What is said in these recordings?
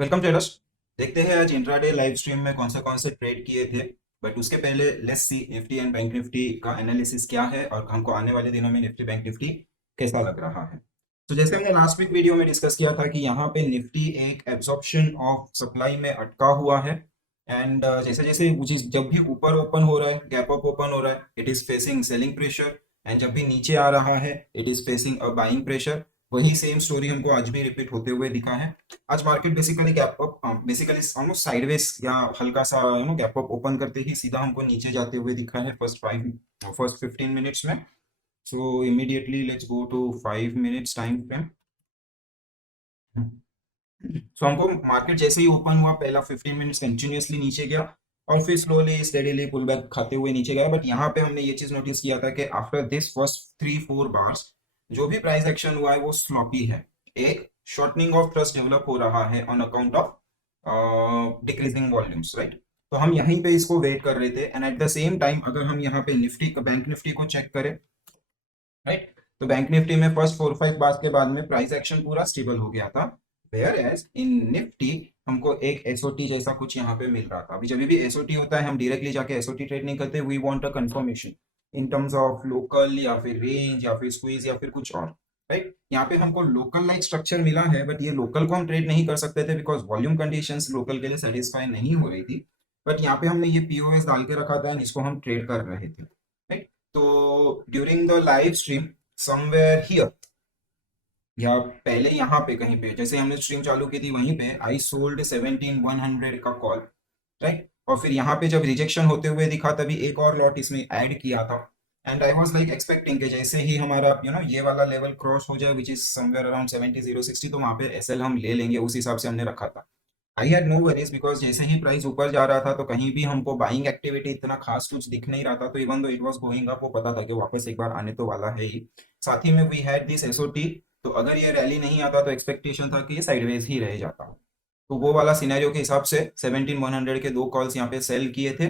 Welcome traders. देखते हैं आज इंट्राडे लाइव स्ट्रीम में कौन से ट्रेड किए थे। बट उसके पहले let's see Nifty and bank Nifty का एनालिसिस क्या है और हमको आने वाले दिनों में निफ्टी बैंक निफ्टी कैसा लग रहा है। तो जैसे हमने लास्ट वीक वीडियो में डिस्कस किया था कि यहाँ पे निफ्टी एक एब्जॉर्प्शन ऑफ सप्लाई में अटका हुआ है। एंड जैसे जैसे जब भी ऊपर ओपन हो रहा है, गैप अप ओपन हो रहा है, it is facing selling pressure. And जब भी नीचे आ रहा है, it is facing a buying pressure. वही सेम स्टोरी हमको आज भी रिपीट होते हुए दिखा है। आज market basically gap up, basically almost sideways या हल्का सा गैप अप ओपन करते ही सीधा हमको नीचे जाते हुए दिखा है फर्स्ट 15 मिनट्स में। So immediately let's go to 5 minutes time frame. So हमको मार्केट जैसे ही ओपन हुआ पहला 15 मिनट्स कंटिन्यूअसली नीचे गया और फिर स्लोली स्टेडीली पुल बैक खाते हुए नीचे गया। बट यहाँ पे हमने ये चीज नोटिस किया था कि आफ्टर दिस फर्स्ट 3-4 बार्स जो भी प्राइस एक्शन हुआ है वो स्लॉपी है। एक शॉर्टनिंग ऑफ ट्रस्ट डेवलप हो रहा है on account of decreasing volumes, right. तो हम यहीं पे इसको वेट कर रहे थे। And at the same time अगर हम यहाँ पे निफ्टी बैंक निफ्टी को चेक करें, राइट, तो बैंक निफ्टी में फर्स्ट 4-5 बार के बाद में प्राइस एक्शन पूरा स्टेबल हो गया था। वेयर एज इन निफ्टी हमको एक एसओटी जैसा कुछ यहाँ पे मिल रहा था। अभी जब भी एसओटी होता है हम डायरेक्टली जाके एसओटी ट्रेड नहीं करते, we want a confirmation in terms of local या फिर रेंज या फिर स्क्वीज या फिर कुछ और, राइट। यहाँ पे हमको लोकल लाइक स्ट्रक्चर मिला है बट ये लोकल को हम ट्रेड नहीं कर सकते थे बिकॉज वॉल्यूम कंडीशंस लोकल के लिए सेटिस्फाई नहीं हो रही थी। बट यहाँ पे हमने ये पीओएस डाल के रखा था इसको हम ट्रेड कर रहे थे, राइट। तो during the live stream somewhere here या पहले यहाँ पे कहीं पे जैसे हमने स्ट्रीम चालू की थी वहीं पे आई सोल्ड 17,100 का कॉल, राइट। और फिर यहाँ पे जब रिजेक्शन होते हुए दिखा तभी एक और लॉट इसमें ऐड किया था। And I was like expecting कि जैसे ही हमारा ये वाला लेवल क्रॉस हो जाए विच इज समवेयर अराउंड 70,060 तो वहाँ पे एसएल हम ले लेंगे, उस हिसाब से हमने रखा था। I had no worries because जैसे ही प्राइस ऊपर जा रहा था तो कहीं भी हमको बाइंग एक्टिविटी इतना खास कुछ दिख नहीं रहा था। तो even though it was going up वो पता था कि वापस एक बार आने तो वाला है ही। साथ ही में वी हैड दिस एसओटी। तो अगर ये रैली नहीं आता तो एक्सपेक्टेशन था कि ये साइडवेज ही रह जाता। तो वो वाला सिनेरियो के हिसाब से 17,100 के दो कॉल्स यहाँ पे सेल किए थे।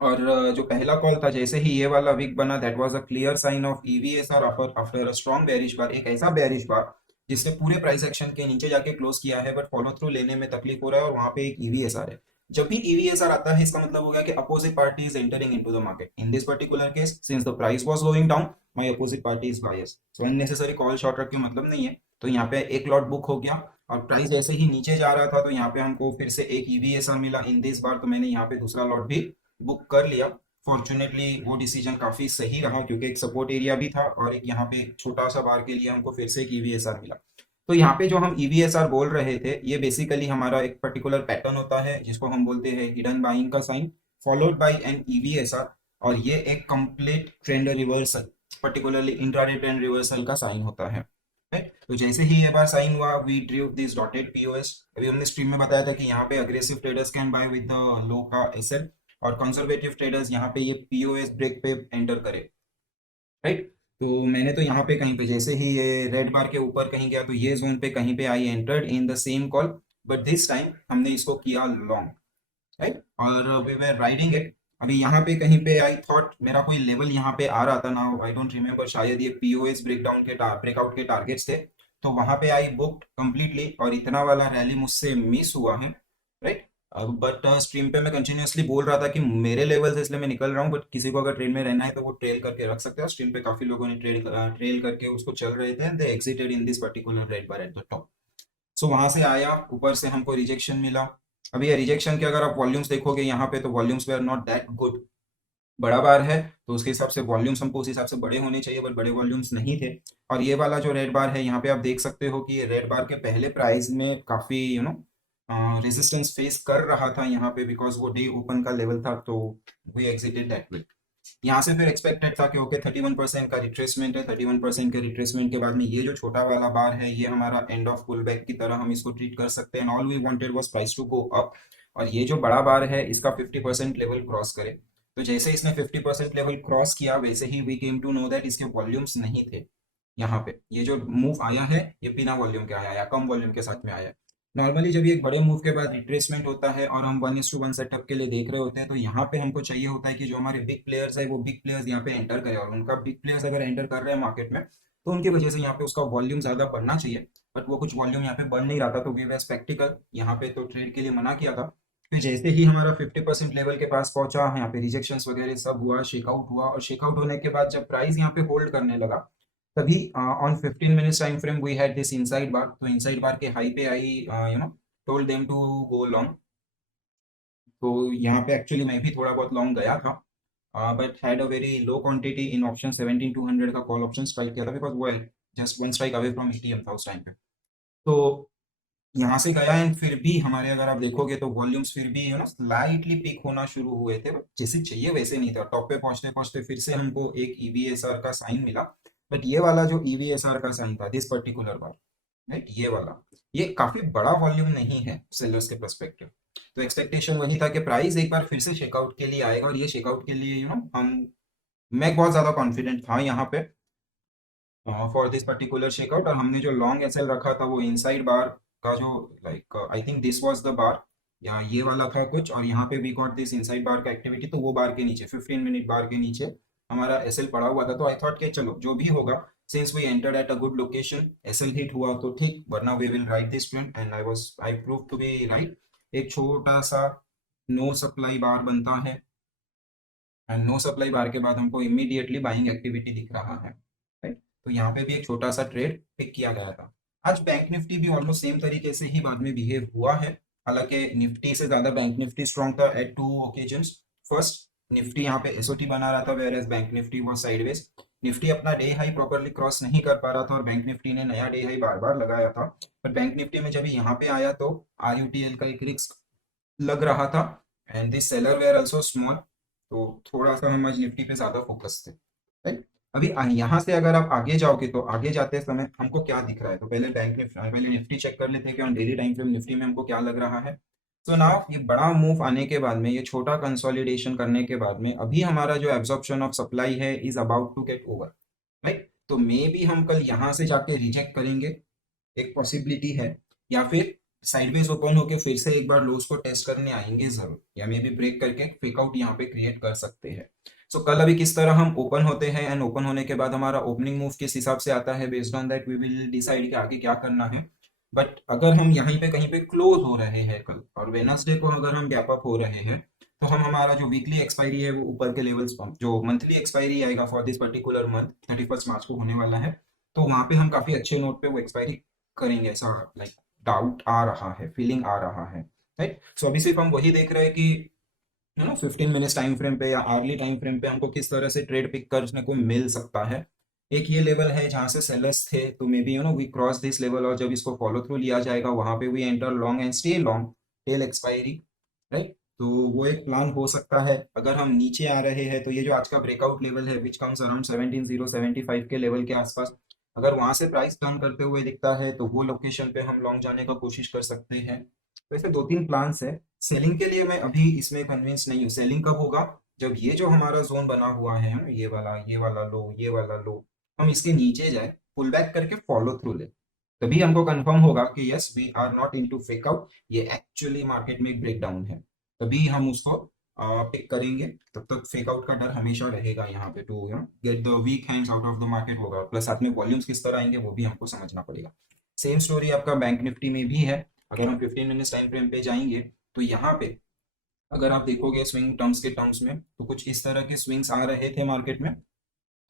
और जो पहला कॉल था जैसे ही ये वाला वीक बना that was a clear sign of EVSR after a strong bearish bar, एक ऐसा बेरिश बार जिसने पूरे प्राइस एक्शन के नीचे जाके क्लोज किया है बट फॉलो थ्रू लेने में तकलीफ हो रहा है और वहां पे एक ईवीएसआर है। जब भी ईवीएसआर आता है इसका मतलब हो गया कि opposite party is entering into the market. In this particular case since the price was going down my opposite party is buyers, so unnecessary call short रख के मतलब नहीं है। तो यहाँ पे एक लॉट बुक हो गया और प्राइस जैसे ही नीचे जा रहा था तो यहाँ पे हमको फिर से एक ईवीएसआर मिला इन दिस बार, तो मैंने यहाँ पे दूसरा लॉट भी बुक कर लिया। फॉर्चुनेटली वो डिसीजन काफी सही रहा क्योंकि एक सपोर्ट एरिया भी था और एक यहाँ पे छोटा सा बार के लिए हमको फिर से एक ईवीएसआर मिला। तो यहाँ पे जो हम ईवीएसआर बोल रहे थे ये बेसिकली हमारा एक पर्टिकुलर पैटर्न होता है जिसको हम बोलते हैं हिडन बाइंग का sign followed by an EVSR. और ये एक complete trend reversal, particularly intraday trend reversal का साइन होता है, right? तो जैसे ही ये बार साइन हुआ we drew this dotted POS. अभी हमने स्ट्रीम में बताया था कि यहाँ पे aggressive traders can buy with the low का एसएल और कंजर्वेटिव ट्रेडर्स यहाँ पे ये पीओएस ब्रेक पे एंटर करे, राइट। तो मैंने तो यहाँ पे कहीं पे जैसे ही ये रेड बार के ऊपर कहीं गया तो ये जोन पे कहीं पे I entered in the same call but this time हमने इसको किया लॉन्ग, राइट। और वी वर राइडिंग इट। अभी यहाँ पे कहीं पे आई थॉट मेरा कोई लेवल यहाँ पे आ रहा था ना, आई डोंट रिमेम्बर, शायद ये पीओएस ब्रेकडाउन के ब्रेकआउट के टारगेट्स थे। तो वहां पे आई बुक्ड कंप्लीटली और इतना वाला रैली मुझसे मिस हुआ है, राइट। बट स्ट्रीम पे मैं कंटिन्यूअसली बोल रहा था कि मेरे लेवल से इसलिए मैं निकल रहा हूँ बट किसी को अगर ट्रेड में रहना है तो वो ट्रेल करके रख सकते हैं। स्ट्रीम पे काफी लोगों ने ट्रेल करके उसको चल रहे थे, they exited in this particular red bar at the top. So वहां से आया, ऊपर से हमको रिजेक्शन मिला। अभी ये रिजेक्शन के अगर आप वॉल्यूम्स देखोगे यहाँ पे तो volumes we are not that good. बड़ा बार है तो उसके हिसाब से वॉल्यूम्स हमको उस हिसाब से बड़े होने चाहिए बट बड़े वॉल्यूम्स नहीं थे। और ये वाला जो रेड बार है यहाँ पे आप देख सकते हो कि ये रेड बार के पहले प्राइस में काफी रेजिस्टेंस फेस कर रहा था यहाँ पे बिकॉज वो डे ओपन का लेवल था। तो वी एग्जिटेड दैट वे। यहाँ से फिर एक्सपेक्टेड था कि ओके 31% का रिट्रेसमेंट है, 31% के रिट्रेसमेंट के बाद में ये जो छोटा वाला बार है ये हमारा एंड ऑफ पुल बैक की तरह हम इसको ट्रीट कर सकते हैं। All we wanted was price to go up और ये जो बड़ा बार है इसका 50% लेवल क्रॉस करे। तो जैसे इसने 50% लेवल क्रॉस किया वैसे ही we came to know that इसके वॉल्यूम्स नहीं थे। यहाँ पे ये जो मूव आया है ये बिना वॉल्यूम के आया या कम वॉल्यूम के साथ में आया है। नॉर्मली जब ये एक बड़े मूव के बाद रिट्रेसमेंट होता है और हम 1:1 सेटअप के लिए देख रहे होते हैं तो यहाँ पे हमको चाहिए होता है कि जो हमारे बिग प्लेयर्स है वो बिग प्लेयर्स यहाँ पे एंटर करें और उनका बिग प्लेयर्स अगर एंटर कर रहे हैं मार्केट में तो उनकी वजह से यहाँ पे उसका वॉल्यूम ज्यादा बढ़ना चाहिए, बट वो कुछ वॉल्यूम यहाँ पे बढ़ नहीं रहा था, तो वी वर स्पेक्टिकल यहाँ पे तो ट्रेड के लिए मना किया था। फिर जैसे ही हमारा 50% लेवल के पास पहुंचा, यहाँ पे रिजेक्शंस वगैरह सब हुआ, शेकआउट हुआ, और शेकआउट होने के बाद जब प्राइस यहाँ पे होल्ड करने लगा, तभी on 15 minutes time frame we had this inside bar. तो इनसाइड बार के हाई पे I, told them to go long. तो यहाँ पे एक्चुअली मैं भी थोड़ा बहुत लॉन्ग गया था, but had a very low quantity in option 17200 का कॉल ऑप्शन स्ट्राइक किया था, बिकॉज वो just one strike away from ATM था उस टाइम पे। तो यहाँ से गया, एंड फिर भी हमारे, अगर आप देखोगे तो वॉल्यूम्स फिर भी स्लाइटली पीक होना शुरू हुए थे, बट जैसे चाहिए वैसे नहीं था। टॉप पे पहुंचते पहुंचते फिर से हमको एक ईवीएसआर का साइन मिला, बट ये वाला जो ईवीएसआर का साइन था, दिस पर्टिकुलर वाला, राइट, ये वाला, ये काफी बड़ा वॉल्यूम नहीं है सेलर्स के पर्सपेक्टिव। तो एक्सपेक्टेशन वही था कि प्राइस एक बार फिर से शेकआउट के लिए आएगा, और ये शेकआउट के लिए हम, मैं बहुत ज्यादा कॉन्फिडेंट था यहाँ पे फॉर दिस पर्टिकुलर शेकआउट। और हमने जो लॉन्ग एसएल रखा था वो इनसाइड बार का जो, like I think this was the bar, या ये वाला था कुछ, और यहाँ पे वी गॉट दिस इनसाइड बार का एक्टिविटी, तो वो बार के नीचे 15 मिनट बार के नीचे हमारा एसएल पड़ा हुआ था। तो आई थॉट कि चलो जो भी होगा, since we entered at a good location, SL hit हुआ तो ठीक, वरना we will right this trend, and I prove to be right. एक छोटा सा नो सप्लाई बार बनता है, एंड नो सप्लाई बार के बाद हमको इमीडिएटली बाइंग एक्टिविटी दिख रहा है, राइट। तो यहाँ पे भी एक छोटा सा ट्रेड पिक किया गया था। आज बैंक निफ्टी भी ऑलमोस्ट सेम तरीके से ही बाद में बिहेव हुआ है, हालांकि निफ्टी से ज्यादा बैंक निफ्टी स्ट्रॉन्ग था at two occasions. First, Nifty यहाँ पे एसओटी बना रहा था, whereas bank Nifty was sideways. Nifty अपना डे हाई प्रॉपर्ली क्रॉस नहीं कर पा रहा था, और बैंक निफ्टी ने नया डे हाई बार बार लगाया था। बट बैंक निफ्टी में जब यहाँ पे आया तो आरयूटीएल का एक रिस्क लग रहा था, and this seller where also small. तो थोड़ा सा हम आज निफ्टी पे ज्यादा फोकस थे, राइट। अभी यहाँ से अगर आप आगे जाओगे, तो आगे जाते समय हमको क्या दिख रहा है, तो पहले बैंक निफ्टी, पहले निफ्टी चेक कर लेते हैं कि on daily time frame Nifty में हमको क्या लग रहा है। तो नाउ ये बड़ा मूव आने के बाद में, ये छोटा कंसोलिडेशन करने के बाद में, अभी हमारा जो एब्जॉर्प्शन ऑफ सप्लाई है is about to get over, right. तो मे बी हम कल यहाँ से जाके रिजेक्ट करेंगे, एक पॉसिबिलिटी है, या फिर साइडवेज ओपन होके फिर से एक बार लोस को टेस्ट करने आएंगे जरूर, या मे बी ब्रेक करके फेकआउट यहाँ पे क्रिएट कर सकते हैं। सो कल अभी किस तरह हम ओपन होते हैं, एंड ओपन होने के बाद हमारा ओपनिंग मूव किस हिसाब से आता है, based on that we will decide कि आगे क्या करना है। बट अगर हम यहीं पे कहीं पे क्लोज हो रहे हैं कल, और वेनसडे को अगर हम गैप अप हो रहे हैं, तो हम, हमारा जो वीकली एक्सपायरी है वो ऊपर के लेवल्स, जो मंथली एक्सपायरी आएगा फॉर दिस पर्टिकुलर मंथ 31 मार्च को होने वाला है, तो वहां पे हम काफी अच्छे नोट पे वो एक्सपायरी करेंगे, ऐसा लाइक डाउट आ रहा है, फीलिंग आ रहा है, राइट। सो अभी सिर्फ हम वही देख रहे हैं कि 15 मिनट्स टाइम फ्रेम पे या आर्ली टाइम फ्रेम पे हमको किस तरह से ट्रेड पिक करने को मिल सकता है। एक ये लेवल है जहां से सेलर्स थे, तो maybe we cross this level, और जब इसको फॉलो थ्रू लिया जाएगा वहां पे we enter long and stay long till expiry, right. तो वो एक प्लान हो सकता है। अगर हम नीचे आ रहे हैं, तो ये जो आज का ब्रेकआउट लेवल है विच कम्स अराउंड 17075 के लेवल के आसपास, अगर वहां से प्राइस टर्न करते हुए दिखता है, तो वो लोकेशन पे हम लॉन्ग जाने का कोशिश कर सकते हैं। तो ऐसे दो तीन प्लान्स है। सेलिंग के लिए मैं अभी इसमें कन्विंस नहीं हूँ। सेलिंग कब होगा, जब ये जो हमारा जोन बना हुआ है, ये वाला लो, ये वाला लो, हम इसके नीचे जाए, पुल बैक करके फॉलो थ्रू ले, तभी हमको कंफर्म होगा कि yes we are not into fake out, ये एक्चुअली मार्केट में एक ब्रेकडाउन है, तभी हम उसको पिक करेंगे। तब तक फेक आउट का डर हमेशा रहेगा यहाँ पे, to get the weak hands out of the market होगा, प्लस साथ में वॉल्यूम्स किस तरह आएंगे वो भी हमको समझना पड़ेगा। सेम स्टोरी आपका बैंक निफ्टी में भी है। अगर हम 15 मिनट्स टाइम फ्रेम पे जाएंगे, तो यहाँ पे अगर आप देखोगे स्विंग टर्म्स के टर्म्स में, तो कुछ इस तरह के स्विंग्स आ रहे थे मार्केट में,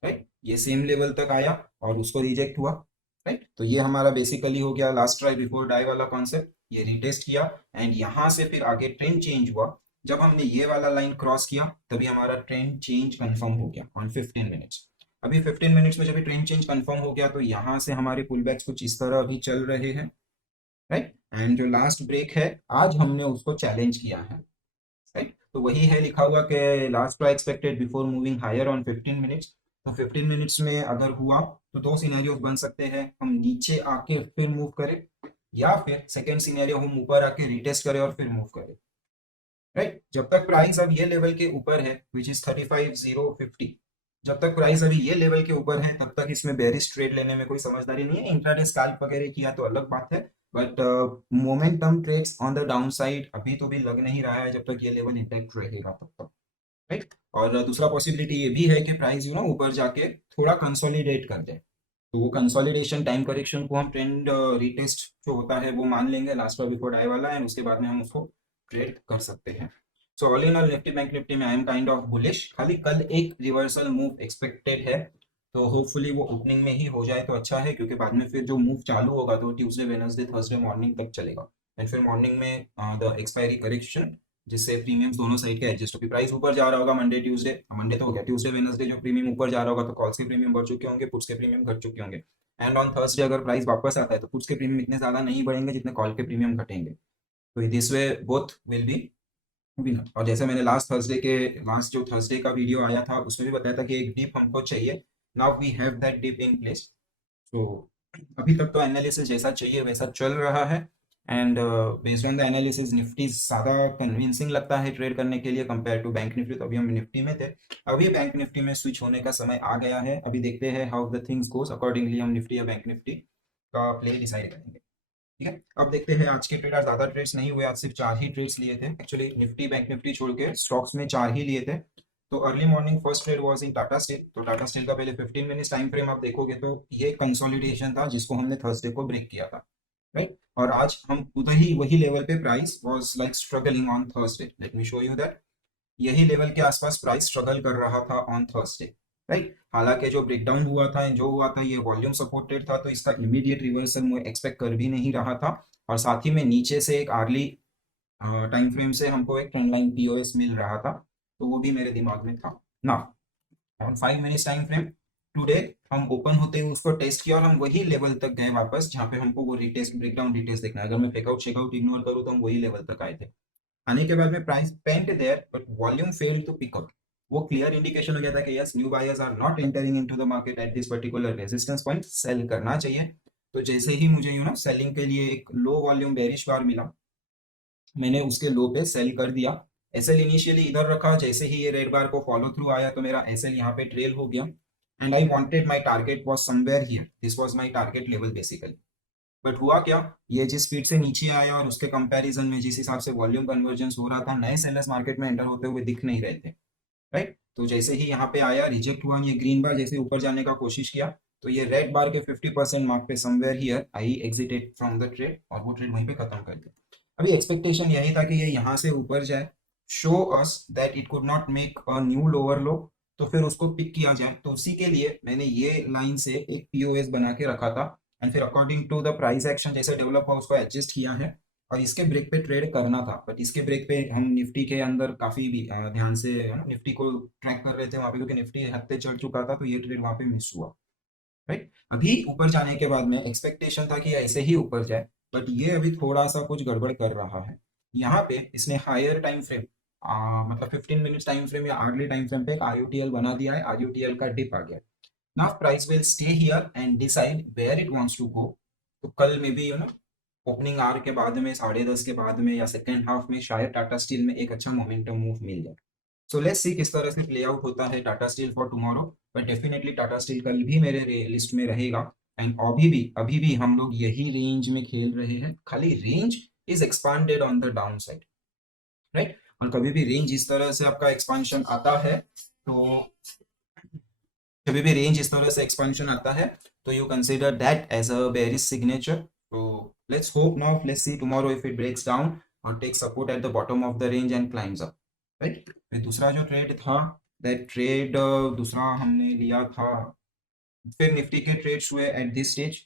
राइट। ये सेम लेवल तक आया और उसको रिजेक्ट हुआ, राइट। तो ये हमारा बेसिकली हो गया लास्ट ट्राई बिफोर डाई वाला कॉन्सेप्ट, ये रिटेस्ट किया, एंड यहां से फिर आगे ट्रेंड चेंज हुआ। जब हमने ये वाला लाइन क्रॉस किया, तभी हमारा ट्रेंड चेंज कंफर्म हो गया ऑन 15 मिनट्स। अभी 15 मिनट्स में जब ट्रेंड चेंज कंफर्म हो गया, तो यहाँ से हमारे पुल बैक्स कुछ इस तरह अभी चल रहे हैं, राइट। एंड जो लास्ट ब्रेक है, आज हमने उसको चैलेंज किया है, राइट। तो वही है लिखा हुआ कि last try expected before moving higher on 15 minutes. तो 15 मिनट्स में अगर हुआ, तो दो सिनेरियोस बन सकते हैं, हम नीचे आके फिर मूव करें, या फिर सेकेंड सिनेरियो हम ऊपर आके रिटेस्ट करें और फिर मूव करें, राइट। जब तक प्राइस अब ये लेवल के ऊपर है विच इज 35050, जब तक प्राइस अभी ये लेवल के ऊपर है, तब तक इसमें बेरिश ट्रेड लेने में कोई समझदारी नहीं है। इंट्राडे स्कैल्प वगैरह किया तो अलग बात है, but momentum trades on the downside अभी तो भी लग नहीं रहा है, जब तक ये लेवल इंटैक्ट रहेगा तब तक, राइट। और दूसरा पॉसिबिलिटी ये भी है कि प्राइस ऊपर जाके थोड़ा कंसोलिडेट कर जाए, तो वो कंसोलिडेशन टाइम करेक्शन को हम ट्रेंड रीटेस्ट जो होता है वो मान लेंगे लास्ट बिफोर डाई वाला, एंड उसके बाद में हम उसको ट्रेड कर सकते हैं। So all in all Nifty bank Nifty में I am kind of bullish. खाली कल एक रिवर्सल मूव एक्सपेक्टेड है, तो होपफुली वो ओपनिंग में ही हो जाए तो अच्छा है, क्योंकि बाद में फिर जो मूव चालू होगा तो ट्यूसडे वेडनेसडे थर्सडे मॉर्निंग तक चलेगा, एंड फिर मॉर्निंग में द एक्सपायरी करेक्शन, जिससे प्रीमियम्स दोनों साइड के एडजस्ट होगी। प्राइस ऊपर जा रहा होगा मंडे ट्यूसडे, मंडे तो हो गया, ट्यूसडे वेडनेसडे जो प्रीमियम ऊपर जा रहा होगा तो कॉल्स के प्रीमियम बढ़ चुके होंगे, पुट्स के प्रीमियम घट चुके होंगे, एंड ऑन थर्सडे अगर प्राइस वापस आता है तो पुट्स के प्रीमियम इतने ज्यादा नहीं बढ़ेंगे जितने कॉल के प्रीमियम घटेंगे। तो this way both will be winner. और जैसे मैंने लास्ट जो थर्सडे का वीडियो आया था उसमें भी बताया था कि एक डिप हमको चाहिए, now we have that dip in place. तो अभी तक तो एनालिसिस जैसा चाहिए वैसा चल रहा है, and based on the analysis Nifty ज़्यादा कन्विंसिंग लगता है ट्रेड करने के लिए कंपेयर टू बैंक निफ्टी। तो अभी हम निफ्टी में थे, अभी बैंक निफ्टी में स्विच होने का समय आ गया है। अभी देखते हैं how the things goes, accordingly हम निफ्टी या बैंक निफ्टी का प्ले डिसाइड करेंगे। ठीक है, अब देखते हैं आज के ट्रेड। आज ज्यादा ट्रेड्स नहीं हुए, आज सिर्फ 4 ही ट्रेड्स लिए थे एक्चुअली, निफ्टी बैंक निफ्टी छोड़ के स्टॉक्स में 4 ही लिए थे। तो early morning first trade was in Tata steel. तो टाटा स्टील का पहले 15 मिनट्स टाइम फ्रेम आप देखोगे तो ये कंसोलिडेशन था जिसको हमने थर्सडे को ब्रेक किया था, राइट। और आज हम उधर ही वही लेवल पे price was like struggling on Thursday, let me show you that. यही लेवल के आसपास प्राइस स्ट्रगल कर रहा था ऑन थर्सडे, राइट। हालांकि जो ब्रेकडाउन हुआ था जो हुआ था ये वॉल्यूम सपोर्टेड था, तो इसका इमीडिएट रिवर्सल मैं एक्सपेक्ट कर भी नहीं रहा था। और साथ ही में नीचे से एक आर्ली टाइम फ्रेम से हमको एक ट्रेंड लाइन पीओएस मिल रहा था, तो वो भी मेरे दिमाग में था ना। On 5 minutes time frame today हम ओपन होते हुए उसको टेस्ट किया और हम वही लेवल तक गए वापस, जहाँ पे हमको वो रिटेस्ट ब्रेकडाउन डिटेल्स देखना है। अगर मैं फेकआउट चेकआउट इग्नोर करूँ तो हम वही लेवल तक आए थे। आने के बाद में price paint there but volume failed to pick up. वो क्लियर इंडिकेशन हो गया था कि yes new buyers are not entering into the market at this particular resistance point, sell करना चाहिए। तो जैसे ही मुझे सेलिंग के लिए एक लो वॉल्यूम बेरिश बार मिला, मैंने उसके लो पे सेल कर दिया। एसएल इनिशियली इधर रखा, जैसे ही ये रेड बार को फॉलो थ्रू आया तो मेरा एसएल यहाँ पे ट्रेल हो गया, and I wanted my target was somewhere here, this was my target level basically. But हुआ क्या, ये जिस स्पीड से नीचे आया और उसके कंपैरिजन में जिस हिसाब से वॉल्यूम कन्वर्जेंस हो रहा था, नए सेलर्स मार्केट में एंटर होते हुए दिख नहीं रहे थे, राइट। तो जैसे ही यहाँ पे आया रिजेक्ट हुआ, ये ग्रीन बार जैसे ऊपर जाने का कोशिश किया, तो ये रेड बार के 50% मार्क पे somewhere here I exerted from the trade, और वो ट्रेड वहीं पे खत्म कर दिया। अभी एक्सपेक्टेशन यही था कि ये यहाँ से ऊपर जाए, show us that it could not make a new lower लो, तो फिर उसको पिक किया जाए। तो उसी के लिए मैंने ये लाइन से एक पीओएस बना के रखा था, एंड फिर according to the price action जैसे डेवलप हुआ उसको एडजस्ट किया है, और इसके ब्रेक पे ट्रेड करना था। बट इसके ब्रेक पे हम निफ्टी के अंदर काफी भी ध्यान से निफ्टी को ट्रैक कर रहे थे वहां पे, क्योंकि निफ्टी हफ्ते चढ़ चुका था, तो ये ट्रेड वहां पे मिस हुआ, राइट। अभी ऊपर जाने के बाद में एक्सपेक्टेशन था कि ऐसे ही ऊपर जाए, बट ये अभी थोड़ा सा कुछ गड़बड़ कर रहा है। यहाँ पे इसने हायर टाइम फ्रेम, मतलब 15 मिनट्स टाइम फ्रेम या आर्ली टाइम फ्रेम पे एक आरयूटीएल बना दिया है, आरयूटीएल का डिप आ गया। Now price will stay here and decide where it wants to go. तो कल में भी ओपनिंग आवर के बाद में 10:30 के बाद में या सेकेंड हाफ में शायद टाटा स्टील में एक अच्छा मोमेंटम मूव मिल जाए। सो लेट्स सी किस तरह से प्ले आउट होता है Tata steel for tomorrow. But definitely Tata steel कल भी मेरे लिस्ट में रहेगा, एंड अभी भी हम लोग यही रेंज में खेल रहे हैं, खाली range is expanded on the down side, right. और कभी भी रेंज इस तरह से आपका एक्सपांशन आता है, तो कभी भी रेंज इस तरह से एक्सपांशन आता है तो you consider that as a bearish signature. तो let's hope now, let's see tomorrow if it breaks down और take support at the bottom of the range and climbs up, right. फिर दूसरा जो ट्रेड था, that trade दूसरा हमने लिया था, फिर निफ्टी के ट्रेड्स हुए at this stage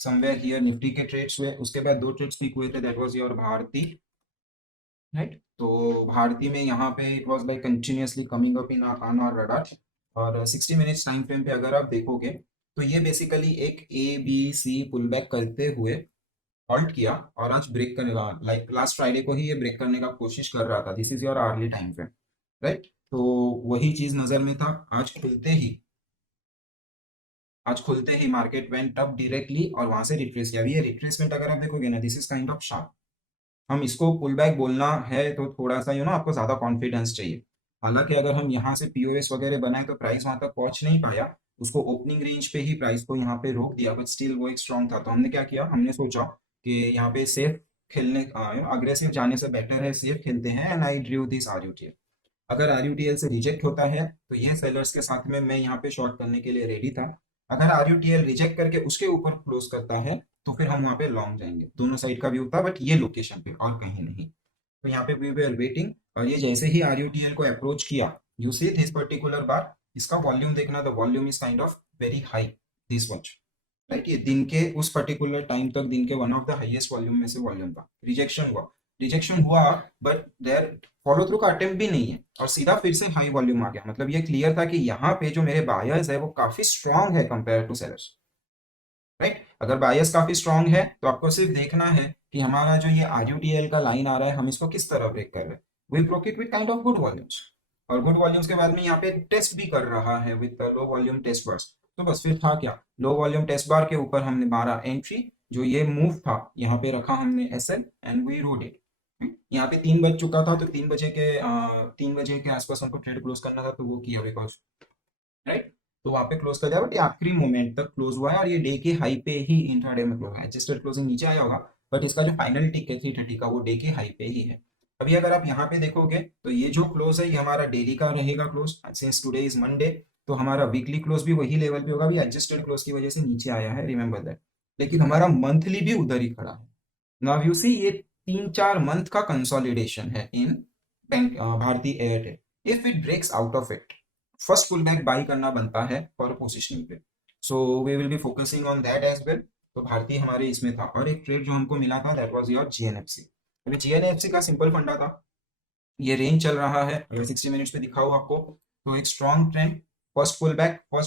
somewhere here, Nifty के ट्रेड्स हुए, उसके बाद दो ट्रेड्स पिक हुए थे, that was your Bharti, right. तो भारती में यहाँ पे it was like continuously coming up in on our radar, और 60 मिनट्स टाइम फ्रेम पे अगर आप देखोगे तो ये बेसिकली एक A B C pull back करते हुए हॉल्ट किया, और आज ब्रेक करने का, लाइक लास्ट फ्राइडे को ही ये ब्रेक करने का कोशिश कर रहा था। This is your early time frame, right. तो वही चीज नजर में था। आज खुलते ही मार्केट वेंट अप डायरेक्टली और वहां से रिट्रेस किया। अभी ये रिट्रेसमेंट अगर आप देखोगे ना, this is kind of sharp. हम इसको पुल बैक बोलना है तो थोड़ा सा आपको ज्यादा कॉन्फिडेंस चाहिए। हालांकि अगर हम यहाँ से पीओएस वगैरह बनाए तो प्राइस वहां तक पहुंच नहीं पाया, उसको ओपनिंग रेंज पे ही प्राइस को यहाँ पे रोक दिया, बट स्टिल वो एक स्ट्रांग था। तो हमने क्या किया, हमने सोचा कि यहाँ पे सेफ खेलने, अग्रेसिव जाने से बेटर है सेफ खेलते हैं, एंड आई ड्रू दिस आरयूटीएल। अगर आरयूटीएल से रिजेक्ट होता है तो ये सेलर्स के साथ में मैं यहाँ पे शॉर्ट करने के लिए रेडी था। अगर RUTL रिजेक्ट करके उसके ऊपर क्लोज करता है तो फिर हम वहां पे लॉन्ग जाएंगे, दोनों साइड का भी होता है बट ये लोकेशन पे और कहीं नहीं। तो यहाँ पे वी वर वेटिंग, और ये जैसे ही RUTL को अप्रोच किया, you see this particular bar, इसका वॉल्यूम देखना, the volume is kind of very high this watch, right. ये दिन के उस पर्टिकुलर टाइम तक दिन के one of the highest volume में से वॉल्यूम था। रिजेक्शन हुआ बट देयर फॉलो थ्रू का अटेम्प्ट भी नहीं है, और सीधा फिर से हाई वॉल्यूम आ गया। मतलब ये क्लियर था कि यहाँ पे जो मेरे बायर्स है वो काफी स्ट्रांग है कंपेयर टू सेलर्स, राइट। अगर बायर्स काफी स्ट्रांग है तो आपको सिर्फ देखना है कि हमारा जो ये RUTL का लाइन आ रहा है हम इसको किस तरह ब्रेक कर रहे हैं। We broke it with kind of good volumes, और गुड वॉल्यूम्स के बाद में यहाँ पे टेस्ट भी कर रहा है with low volume test bars. तो बस फिर था क्या, लो वॉल्यूम टेस्ट बार के ऊपर हमने मारा एंट्री, जो ये मूव था यहाँ पे रखा हमने SL and we rode it. यहाँ पे 3 बज चुका था, तो 3 बजे के आसपास हमको ट्रेड क्लोज करना था, तो वो किया बिकॉज, राइट। तो वहां पे क्लोज कर दिया, बट ये आखिरी मोमेंट तक क्लोज हुआ है, और ये डे के हाई पे ही इंट्राडे में क्लोज है। एडजस्टेड क्लोजिंग नीचे आया होगा, बट इसका जो फाइनल टिक है 330 का वो डे के हाई पे ही है। अभी अगर आप यहाँ पे देखोगे तो ये जो क्लोज है ये हमारा डेली का रहेगा close, since today is Monday. तो हमारा वीकली क्लोज भी वही लेवल पे होगा, अभी एडजस्टेड क्लोज की वजह से नीचे आया है, रिमेंबर दैट। लेकिन हमारा मंथली भी उधर ही खड़ा है। नाउ यू सी ये 3-4 मंथ का कंसोलिडेशन है in bank Bharti Airtel. If it breaks out of it, first pull back buy करना बनता है फॉर पोजिशनिंग पे, so we will be focusing on that as well. तो भारतीय हमारे इसमें था, और एक ट्रेड जो हमको मिला था दैट वाज योर GNFC। अभी GNFC का सिंपल फंडा था, ये रेंज चल रहा है, अगर 60 मिनट्स पे दिखा हो आपको तो एक strong trend, first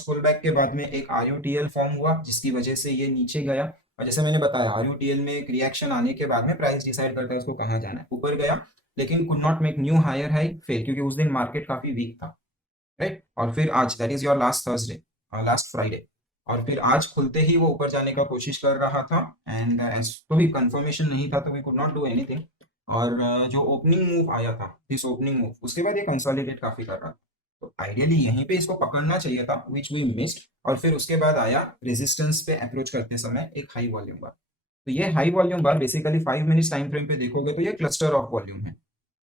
pull back के बाद में एक RUTL फॉर्म हुआ जिसकी वजह से ये नीचे गया। और जैसे मैंने बताया RUTL में एक रिएक्शन आने के बाद में प्राइस डिसाइड करता है उसको कहाँ जाना है, ऊपर गया लेकिन could not make new hire high, fail, क्योंकि उस दिन मार्केट काफी वीक था, राइट। और फिर आज that is your last Thursday, last Friday, और फिर आज खुलते ही वो ऊपर जाने का कोशिश कर रहा था, एंड तो भी कंफर्मेशन नहीं था तो we could not do anything. और जो ओपनिंग मूव आया था, दिस ओपनिंग मूव, उसके बाद ये कंसोलिडेट काफी कर रहा था, तो आइडियली यहीं पे इसको पकड़ना चाहिए था, विच वी मिस्ड। और फिर उसके बाद आया रेजिस्टेंस पे अप्रोच करते समय एक हाई वॉल्यूम बार। तो ये हाई वॉल्यूम बार बेसिकली 5 मिनट्स टाइम फ्रेम पे देखोगे तो ये क्लस्टर ऑफ वॉल्यूम है।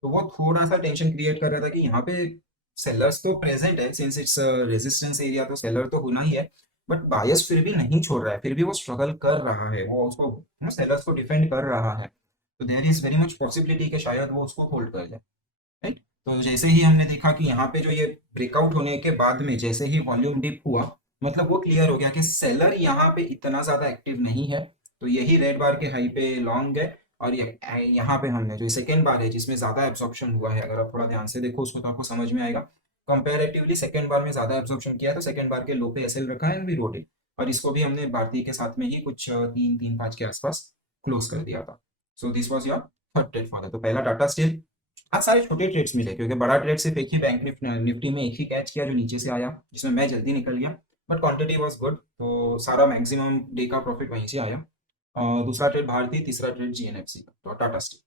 तो वो थोड़ा सा टेंशन क्रिएट कर रहा था कि यहाँ पे सेलर्स तो प्रेजेंट है, सिंस इट्स रेजिस्टेंस एरिया तो सेलर तो होना ही है, बट बायस फिर भी नहीं छोड़ रहा है, फिर भी वो स्ट्रगल कर रहा है, वो उसको सेलर्स को डिफेंड कर रहा है। तो there is very much possibility कि शायद वो उसको होल्ड कर जाए, राइट। तो जैसे ही हमने देखा कि यहाँ पे जो ये ब्रेकआउट होने के बाद में जैसे ही वॉल्यूम डिप हुआ, मतलब वो क्लियर हो गया कि सेलर यहाँ पे इतना ज्यादा एक्टिव नहीं है, तो यही रेड बार के हाई पे लॉन्ग है। और यहाँ पे हमने जो सेकेंड बार है जिसमें ज्यादा एब्जॉर्प्शन हुआ है, अगर आप थोड़ा ध्यान से देखो उसको तो आपको समझ में आएगा, कंपैरेटिवली सेकेंड बार में ज्यादा एब्जॉर्प्शन किया है, तो सेकेंड बार के लो पे SL रखा है एंड वी रोट इट। और इसको भी हमने भारतीय के साथ में ही कुछ 3-3-5 के आसपास क्लोज कर दिया था। So this was your third trade for that. तो पहला टाटा स्टील, आज सारे छोटे ट्रेड्स मिले क्योंकि बड़ा ट्रेड सिर्फ एक ही बैंक निफ्टी में एक ही कैच किया जो नीचे से आया, जिसमें मैं जल्दी निकल गया, बट क्वांटिटी वाज गुड, तो सारा मैक्सिमम डे का प्रॉफिट वहीं से आया। दूसरा ट्रेड भारती, तीसरा ट्रेड GNFC का, तो टाटा स्टील।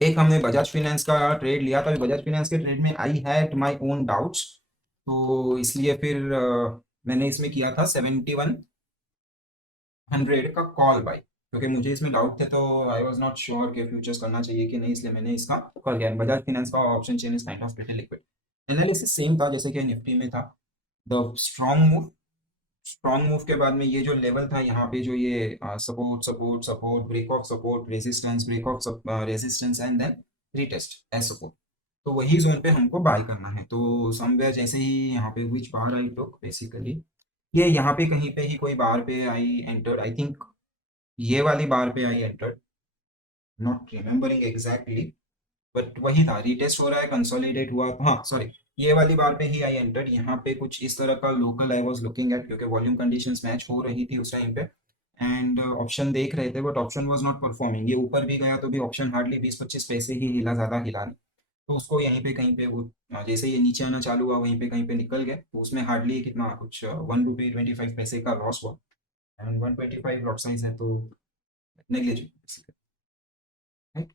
एक हमने बजाज फाइनेंस का ट्रेड लिया था, बजाज फाइनेंस के ट्रेड में I had my own doubts, तो इसलिए फिर मैंने इसमें किया था 7100 का कॉल बाई, क्योंकि मुझे इसमें डाउट थे, तो आई वाज नॉट श्योर कि फ्यूचर्स करना चाहिए कि नहीं, इसलिए मैंने इसका कर लिया। बजाज फाइनेंस का option chain is kind of pretty liquid. Analysis same था जैसे कि निफ्टी में था, द स्ट्रॉन्ग मूव के बाद में ये जो लेवल था यहाँ पे, जो ये support support support, break of support, resistance, break of resistance and then retest as support, तो वही जोन पे हमको बाय करना है। तो समवेयर जैसे ही यहाँ पे विच बार आई टुक बेसिकली, ये यहाँ पे कहीं पे ही कोई बार पे आई एंटर, आई थिंक ये वाली बार पे I enter, not remembering exactly, but वही था, रीटेस्ट हो रहा है, कंसोलिडेट हुआ, हाँ सॉरी, ये वाली बार पे ही आई एंटर। यहाँ पे कुछ इस तरह का local I was looking at, क्योंकि वॉल्यूम कंडीशंस मैच हो रही थी उस टाइम पे, एंड ऑप्शन देख रहे थे but option was not performing. ये ऊपर भी गया तो भी ऑप्शन हार्डली 20-25 पैसे ही हिला, ज्यादा हिला नहीं। तो उसको यहीं पे कहीं पे वो जैसे ये नीचे आना चालू हुआ वहीं पे कहीं पे निकल गए, तो उसमें हार्डली कितना कुछ 1 रुपये 25 पैसे का लॉस हुआ, एंड 125 लॉट साइज है, तो नेग्लिजिबल, राइट।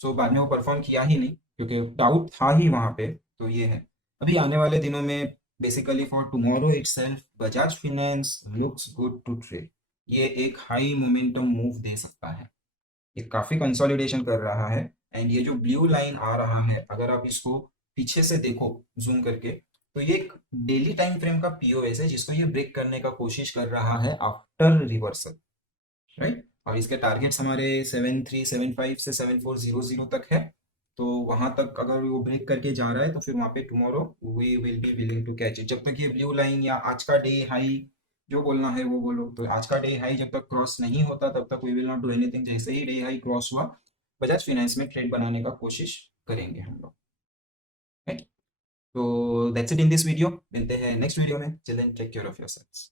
सो बाद में वो परफॉर्म किया ही नहीं क्योंकि डाउट था ही वहां पे, तो ये है। अभी आने वाले दिनों में basically for tomorrow itself Bajaj finance looks good to trade, ये एक हाई मोमेंटम मूव दे सकता है, ये काफी कंसोलिडेशन कर रहा है। एंड ये जो ब्लू लाइन आ रहा है, अगर आप इसको पीछे से देखो जूम करके, तो ये एक डेली टाइम फ्रेम का पीओएस है जिसको ये ब्रेक करने का कोशिश कर रहा है आफ्टर रिवर्सल, राइट। और इसके टारगेट्स हमारे 7375 से 7400 तक है। तो वहां तक अगर वो ब्रेक करके जा रहा है तो फिर वहां पे tomorrow we will be willing to catch it. जब तक ये ब्लू लाइन या आज का डे हाई जो बोलना है वो बोलो, तो आज का डे हाई जब तक क्रॉस नहीं होता तब तक we will not do anything. जैसे ही डे हाई क्रॉस हुआ बजाज फाइनेंस में ट्रेड बनाने का कोशिश करेंगे हम लोग, राइट। तो that's it in this video, मिलते हैं नेक्स्ट वीडियो में। Children take care of yourselves.